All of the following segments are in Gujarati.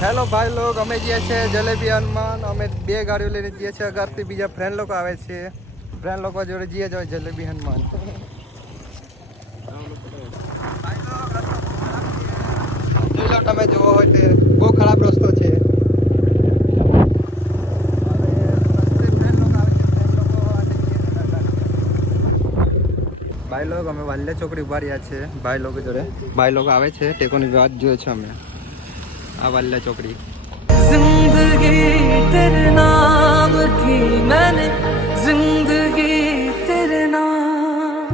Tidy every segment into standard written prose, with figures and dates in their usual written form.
હેલો ભાઈ લોગ, અમે જઈએ છીએ જલેબી હનુમાન. અમે 2 ગાડીઓ લઈને જઈએ છીએ. અગરથી બીજા ફ્રેન્ડ લોકો આવે છે. ફ્રેન્ડ લોકો જોડે જઈએ છીએ જલેબી હનુમાન. તમે જોવો હોય તે બહુ ખરાબ રસ્તો છે. ભાઈ લોગ, અમે વાલ્ય ચોકડી ઉભા રહ્યા છે ભાઈ લોકો જોડે. ભાઈ લોકો આવે છે, ટેકોની વાત જોઈએ છે અમે. આ વાલ્ય ચોકડી. जिंदगी तेरे नाम की मैंने जिंदगी तेरे नाम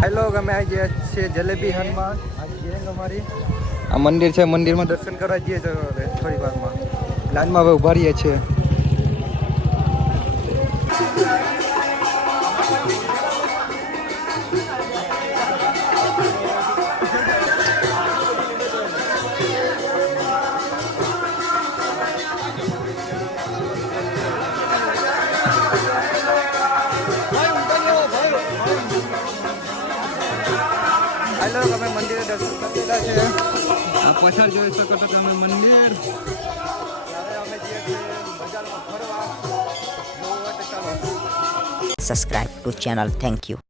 ભાઈ લોગ, અમે આવી ગયા છીએ જલેબી હનુમાન. આ ગેંગ અમારી. આ મંદિર છે, મંદિરમાં દર્શન કરવા જઈએ તો થોડી વારમાં લાઈનમાં હવે ઉભા રહીએ છીએ. હાલો, અમે મંદિરે દર્શન કરેલા છે. આ પાછળ જોઈ શકો છો તમે મંદિર. ત્યારે અમે જઈએ છીએ બજારમાં ફરવા. Subscribe to channel. Thank you.